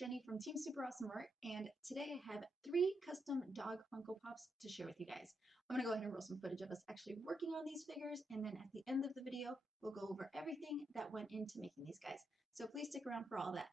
Jenny from Team Super Awesome Art, and today I have 3 custom dog Funko Pops to share with you guys. I'm going to go ahead and roll some footage of us actually working on these figures, and then at the end of the video, we'll go over everything that went into making these guys. So please stick around for all that.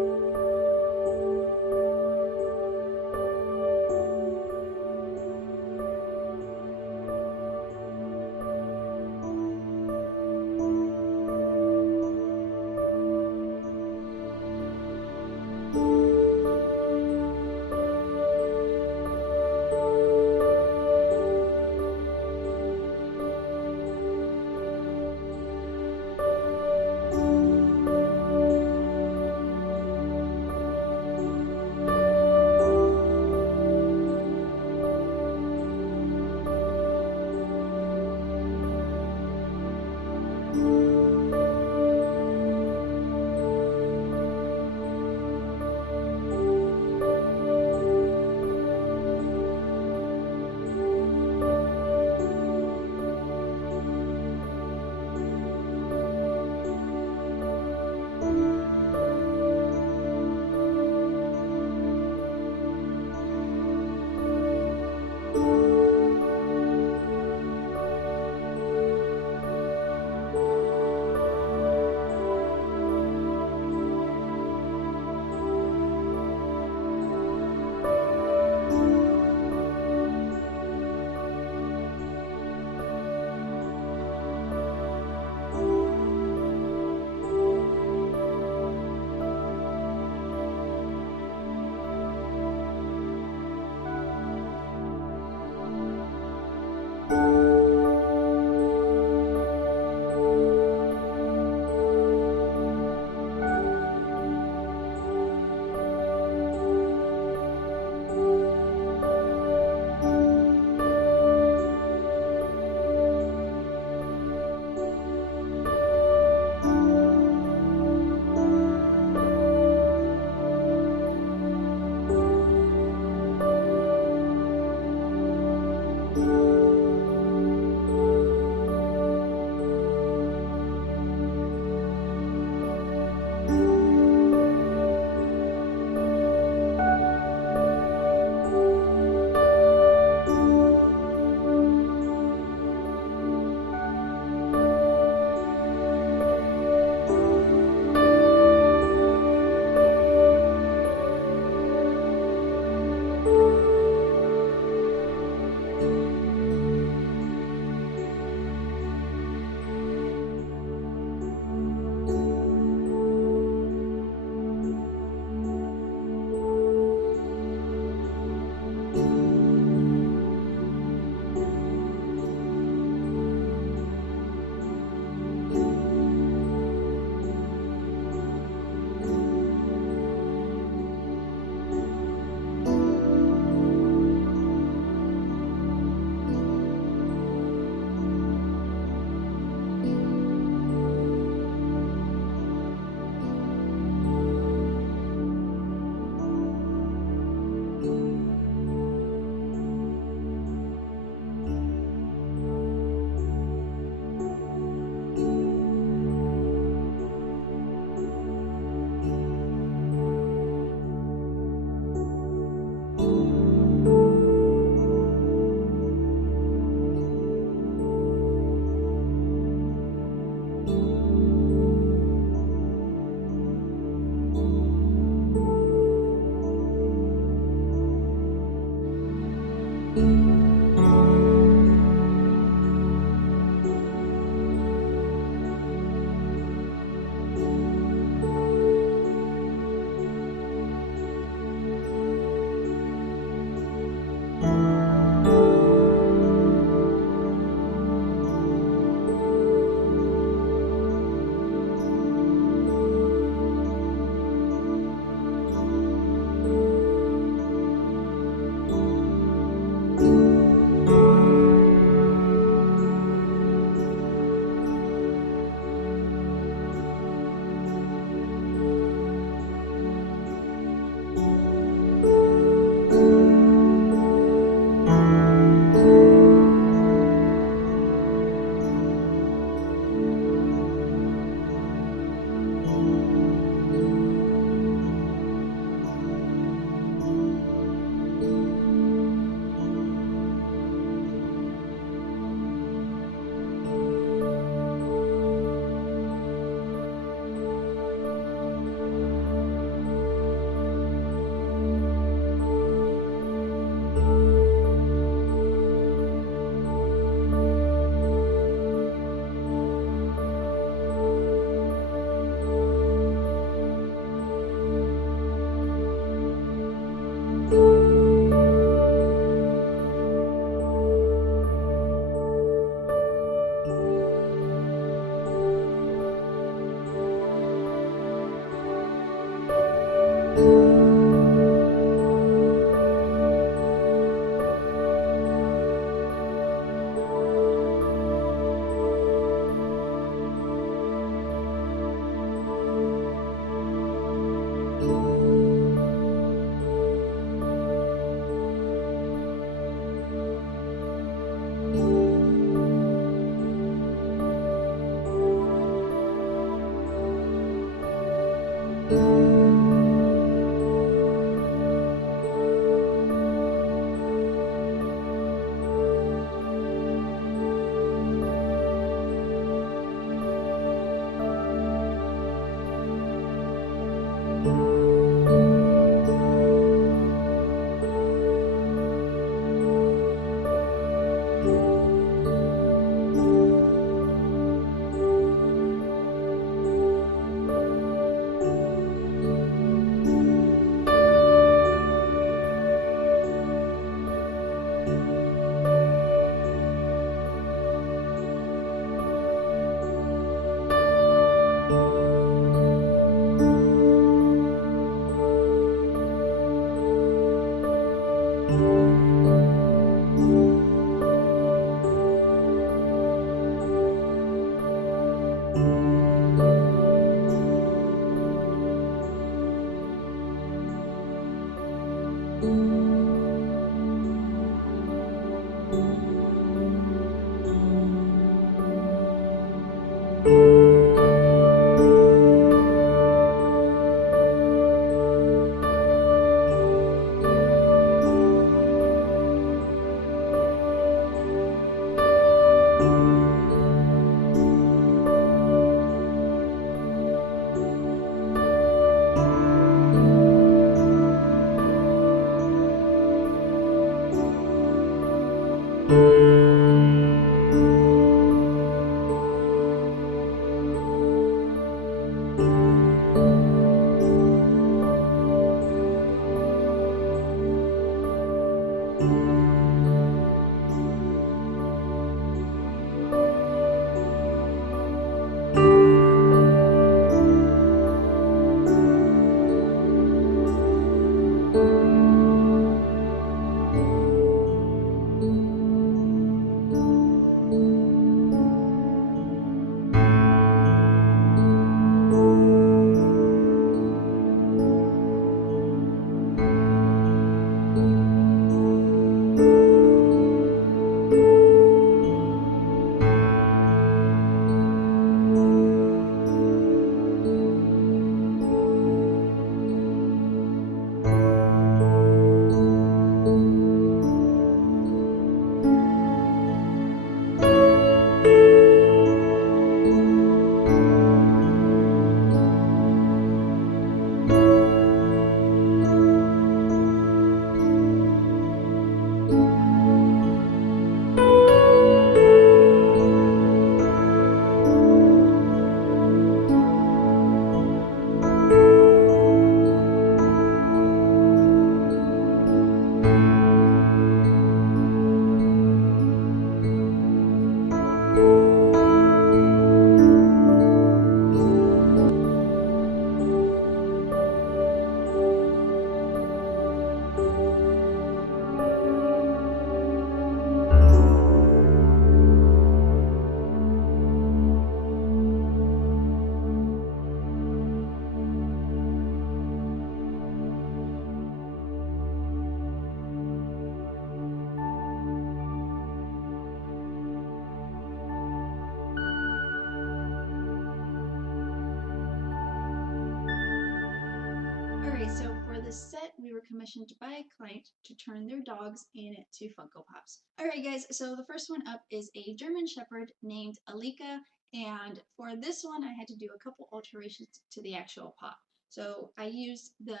So for this set, we were commissioned by a client to turn their dogs into Funko Pops. Alright guys, so the first one up is a German Shepherd named Alika, and for this one I had to do a couple alterations to the actual pop. So I used the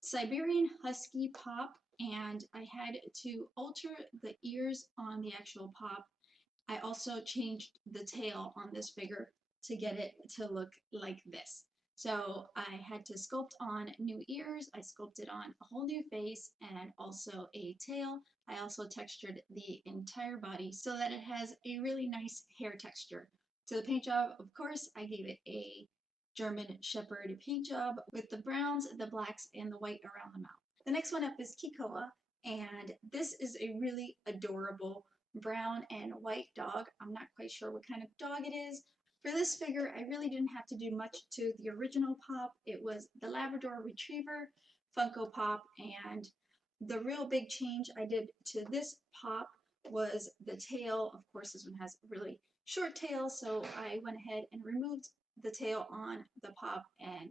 Siberian Husky pop, and I had to alter the ears on the actual pop. I also changed the tail on this figure to get it to look like this. So I had to sculpt on new ears, I sculpted on a whole new face, and also a tail. I also textured the entire body so that it has a really nice hair texture. To the paint job, of course, I gave it a German Shepherd paint job with the browns, the blacks, and the white around the mouth. The next one up is Kekoa, and this is a really adorable brown and white dog. I'm not quite sure what kind of dog it is. For this figure, I really didn't have to do much to the original Pop. It was the Labrador Retriever, Funko Pop, and the real big change I did to this Pop was the tail. Of course, this one has a really short tail, so I went ahead and removed the tail on the Pop and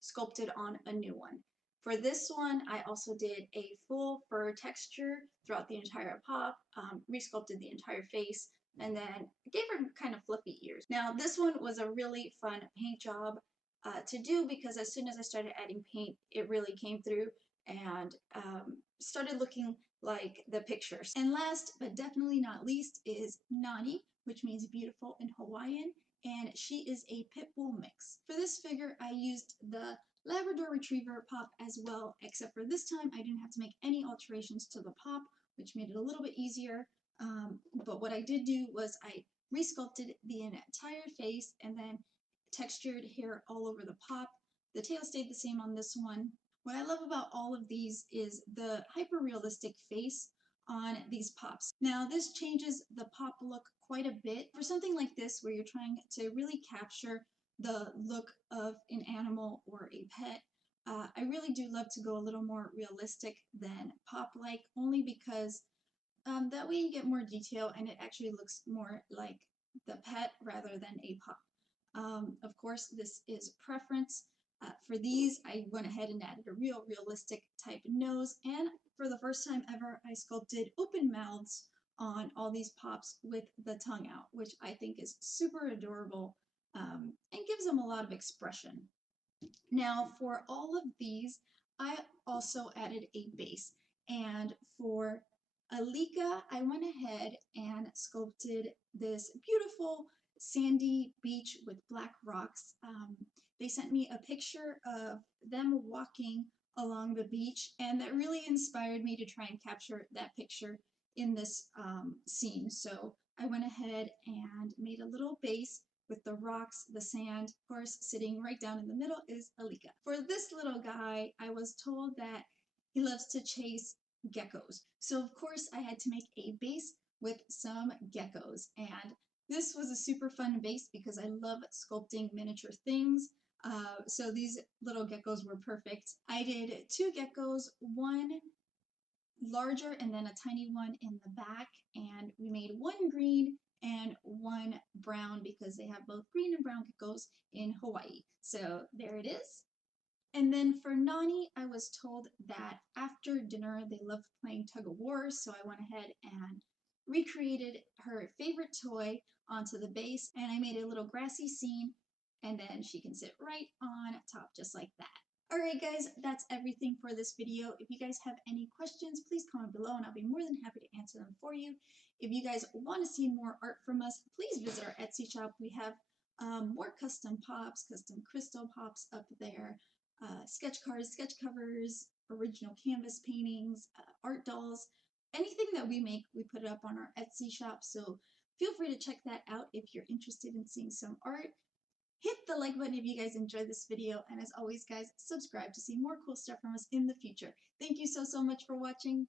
sculpted on a new one. For this one, I also did a full fur texture throughout the entire Pop, resculpted the entire face, and then gave her kind of fluffy ears. Now, this one was a really fun paint job to do because as soon as I started adding paint, it really came through and started looking like the pictures. And last but definitely not least is Nani, which means beautiful in Hawaiian, and she is a pit bull mix. For this figure, I used the Labrador Retriever Pop as well, except for this time I didn't have to make any alterations to the Pop, which made it a little bit easier. But what I did do was I resculpted the entire face and then textured hair all over the Pop. The tail stayed the same on this one. What I love about all of these is the hyper-realistic face on these Pops. Now this changes the Pop look quite a bit. For something like this where you're trying to really capture the look of an animal or a pet, I really do love to go a little more realistic than Pop-like, only because that way you get more detail and it actually looks more like the pet rather than a Pop. Of course, this is preference. For these, I went ahead and added a real realistic type nose, and for the first time ever, I sculpted open mouths on all these Pops with the tongue out, which I think is super adorable and gives them a lot of expression. Now, for all of these, I also added a base, and for Alika, I went ahead and sculpted this beautiful sandy beach with black rocks. They sent me a picture of them walking along the beach, and that really inspired me to try and capture that picture in this scene. So I went ahead and made a little base with the rocks, the sand. Of course, sitting right down in the middle is Alika. For this little guy, I was told that he loves to chase geckos. So of course I had to make a base with some geckos, and this was a super fun base because I love sculpting miniature things. So these little geckos were perfect. I did two geckos, one larger and then a tiny one in the back, and we made one green and one brown because they have both green and brown geckos in Hawaii. So there it is. And then for Nani, I was told that after dinner they loved playing tug of war, so I went ahead and recreated her favorite toy onto the base, and I made a little grassy scene, and then she can sit right on top just like that. Alright guys, that's everything for this video. If you guys have any questions, please comment below and I'll be more than happy to answer them for you. If you guys want to see more art from us, please visit our Etsy shop. We have more custom pops, custom crystal pops up there, sketch cards, sketch covers, original canvas paintings, art dolls. Anything that we make, we put it up on our Etsy shop, so feel free to check that out if you're interested in seeing some art. Hit the like button if you guys enjoyed this video, and as always guys, subscribe to see more cool stuff from us in the future. Thank you so much for watching.